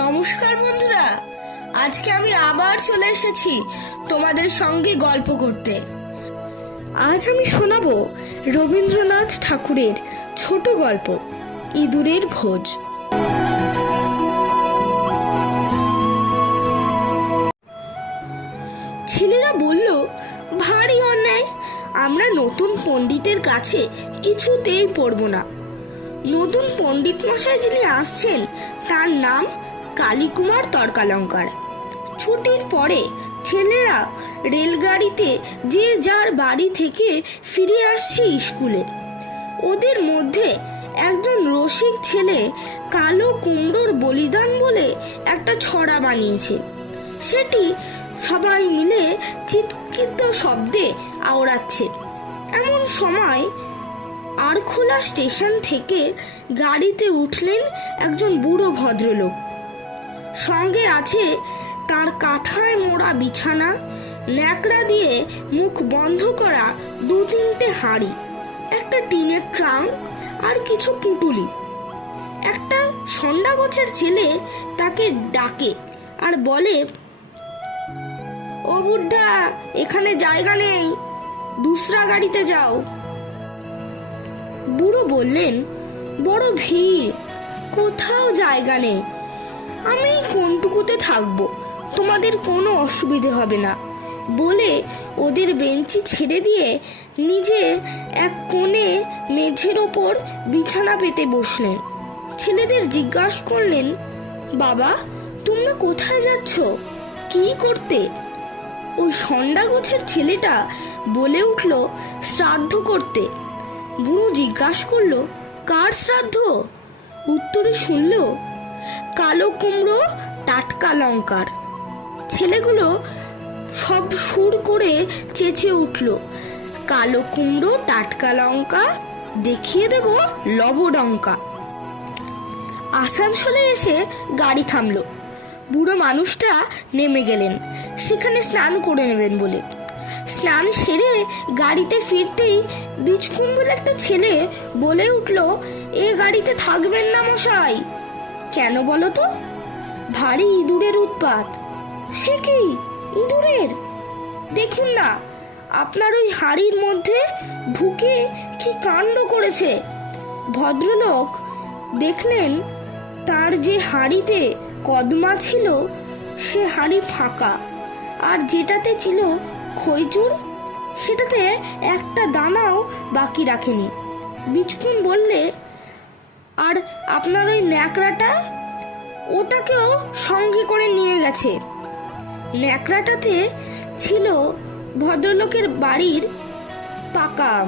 নমস্কার বন্ধুরা, আজকে আমি আবার চলে এসেছি তোমাদের সঙ্গে গল্প করতে। আজ আমি শোনাবো রবীন্দ্রনাথ ঠাকুরের ছোট গল্প, ইঁদুরের ভোজ। ছেলেরা বলল, ভারী অন্যায়, আমরা নতুন পণ্ডিতের কাছে কিছুতেই পড়ব না। নতুন পণ্ডিত মশাই যিনি আসছেন, তার নাম কালীকুমার তর্কালঙ্কার। ছুটির পরে ছেলেরা রেলগাড়িতে যে যার বাড়ি থেকে ফিরে আসছে স্কুলে। ওদের মধ্যে একজন রসিক ছেলে কালো কুমড়োর বলিদান বলে একটা ছড়া বানিয়েছে। সেটি সবাই মিলে চিৎকৃত শব্দে আওড়াচ্ছে। এমন সময় আরখোলা স্টেশন থেকে গাড়িতে উঠলেন একজন বুড়ো ভদ্রলোক। সঙ্গে আছে তার কাঁথায় মোড়া বিছানা, ন্যাকড়া দিয়ে মুখ বন্ধ করা দু তিনটে হাড়ি, একটা টিনের ট্রাঙ্ক আর কিছু পুটুলি। একটা সন্ডা গোছের ছেলে তাকে ডাকে আর বলে, ও বুদ্ধা এখানে জায়গা নেই, দুসরা গাড়িতে যাও। বুড়ো বললেন, বড় ভিড়, কোথাও জায়গা নেই। আমি কোনটুকুতে থাকব? তোমাদের কোনো অসুবিধে হবে না। বলে ওদের বেঞ্চি ছেড়ে দিয়ে নিজে এক কোণে মেঝের ওপর বিছানা পেতে বসলেন। ছেলেদের জিজ্ঞাসা করলেন, বাবা, তোমরা কোথায় যাচ্ছ? কি করতে? ওই সন্ডা গোছের ছেলেটা বলে উঠল, শ্রাদ্ধ করতে। বুড়ো জিজ্ঞাসা করল, কার শ্রাদ্ধ? উত্তরে শুনল, কালো কুমড়ো, টাটকা লঙ্কার। ছেলেগুলো সব সুর করে চেঁচে উঠল, কালো কুমড়ো, টাটকা লঙ্কা, দেখিয়ে দেব লবডঙ্কা। আসানসোলে এসে গাড়ি থামলো। বুড়ো মানুষটা নেমে গেলেন, সেখানে স্নান করে নেবেন বলে। স্নান সেরে গাড়িতে ফিরতেই বীজকুন বলে একটা ছেলে বলে উঠল, এ গাড়িতে থাকবেন না মশাই। কেন বলো তো? ভারী ইঁদুরের উৎপাত। সে কি? ইঁদুরের? দেখুন না, আপনার ওই হাড়ির মধ্যে ঢুকে কি কাণ্ড করেছে। ভদ্রলোক দেখলেন, তার যে হাড়িতে কদমা ছিল, সে হাড়ি ফাঁকা, আর যেটাতে ছিল খইচুর? সেটাতে একটা দানাও বাকি রাখেনি। বিচকুন বললে, আর আপনার ওই ন্যাকড়াটা? ওটাকেও সঙ্গে করে নিয়ে গেছে। ন্যাকড়াটাতে ছিল ভদ্রলোকের বাড়ির পাকা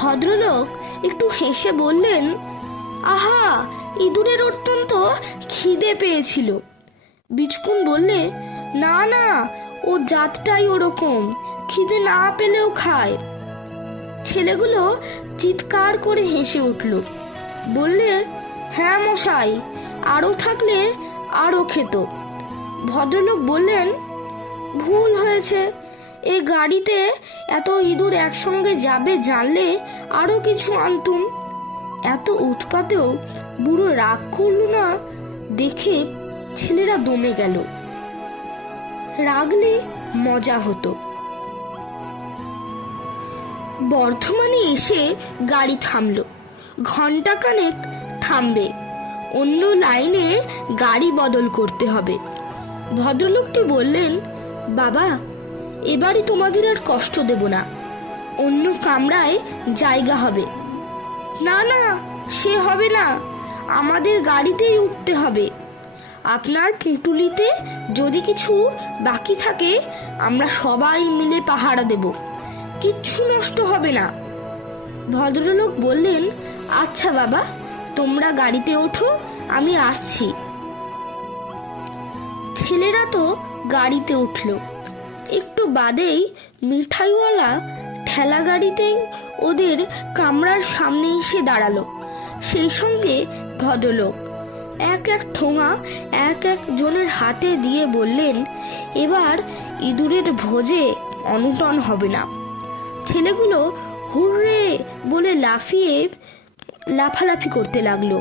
ভদ্রলোক একটু হেসে বললেন, আহা, ইঁদুরের অত্যন্ত খিদে পেয়েছিল। বিচকুন বললে, না না ও জাতটাই ওরকম। খিদে না পেলেও খায়। ছেলেগুলো চিৎকার করে হেসে উঠল। বললে হ্যাঁ মশাই, আরও থাকলে আরও খেত। ভদ্রলোক বললেন, ভুল হয়েছে। এ গাড়িতে এত ইঁদুর একসঙ্গে যাবে জানলে আরও কিছু আনতুম। এত উৎপাতেও বুড়ো রাগ করল না দেখে ছেলেরা দমে গেল। রাগলে মজা হতো। বর্ধমানে এসে গাড়ি থামলো। ঘন্টাখানেক থামবে। অন্য লাইনে গাড়ি বদল করতে হবে। ভদ্রলোকটি বললেন, বাবা এবারই তোমাদের আর কষ্ট দেব না। অন্য কামরায় জায়গা হবে। না না, সে হবে না। আমাদের গাড়িতেই উঠতে হবে। আপনার পুঁটুলিতে যদি কিছু বাকি থাকে, আমরা সবাই মিলে পাহারা দেব। কিচ্ছু নষ্ট হবে না। ভদ্রলোক বললেন আচ্ছা বাবা, তোমরা গাড়িতে ওঠো, আমি আসছি। ছেলেরা তো গাড়িতে উঠল। একটু বাদেই মিঠাইওয়ালা ঠেলা গাড়িতে ওদের কামরার সামনে এসে দাঁড়াল। সেই সঙ্গে ভদ্রলোক এক এক ঠোঙা এক এক জনের হাতে দিয়ে বললেন, এবার ইঁদুরের ভোজে অনুটন হবে না। ছেলেগুলো হুররে বলে লাফিয়ে লাফালাফি করতে লাগল।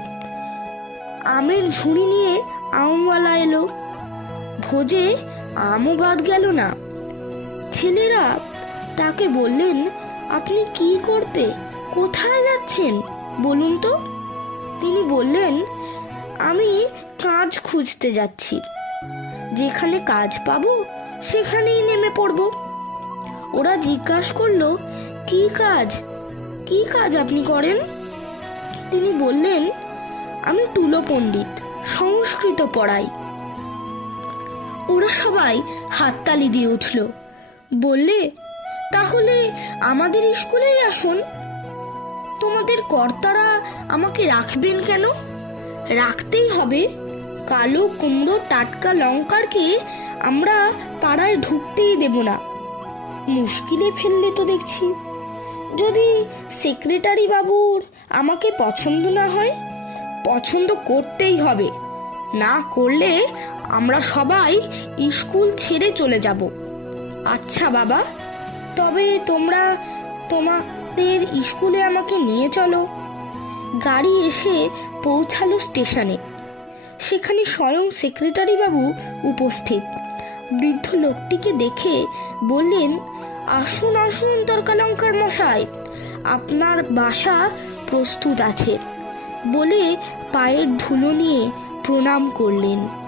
আমের ঝুড়ি নিয়ে আমওয়ালা এলো। ভোজে আমও বাদ গেল না। ছেলেরা তাকে বললেন, আপনি কি করতে? কোথায় যাচ্ছেন? বলুন তো। তিনি বললেন আমি কাজ খুঁজতে যাচ্ছি। যেখানে কাজ পাবো, সেখানেই নেমে পড়ব। ওরা জিজ্ঞাসা করল, কি কাজ? কি কাজ আপনি করেন? তিনি বললেন, আমি টুলো পণ্ডিত, সংস্কৃত পড়াই। ওরা সবাই হাততালি দিয়ে উঠল। বললে, তাহলে আমাদের স্কুলেই আসুন। তোমাদের কর্তারা আমাকে রাখবেন কেন? রাখতেই হবে। কালো কুমড়ো, টাটকা লঙ্কারকে আমরা পাড়ায় ঢুকতেই দেব না। মুশকিলে ফেললে তো দেখছি। যদি সেক্রেটারি বাবুর আমাকে পছন্দ না হয়, পছন্দ করতেই হবে। না করলে আমরা সবাই স্কুল ছেড়ে চলে যাব। আচ্ছা বাবা, তবে তোমরা তোমাদের স্কুলে আমাকে নিয়ে চলো। গাড়ি এসে পৌঁছালো স্টেশনে। সেখানে স্বয়ং সেক্রেটারি বাবু উপস্থিত। বৃদ্ধ লোকটিকে দেখে বললেন, আসুন আসুন, তর্কালঙ্কার মশাই, আপনার বাসা প্রস্তুত আছে। বলে পায়ের ধুলো নিয়ে প্রণাম করলেন।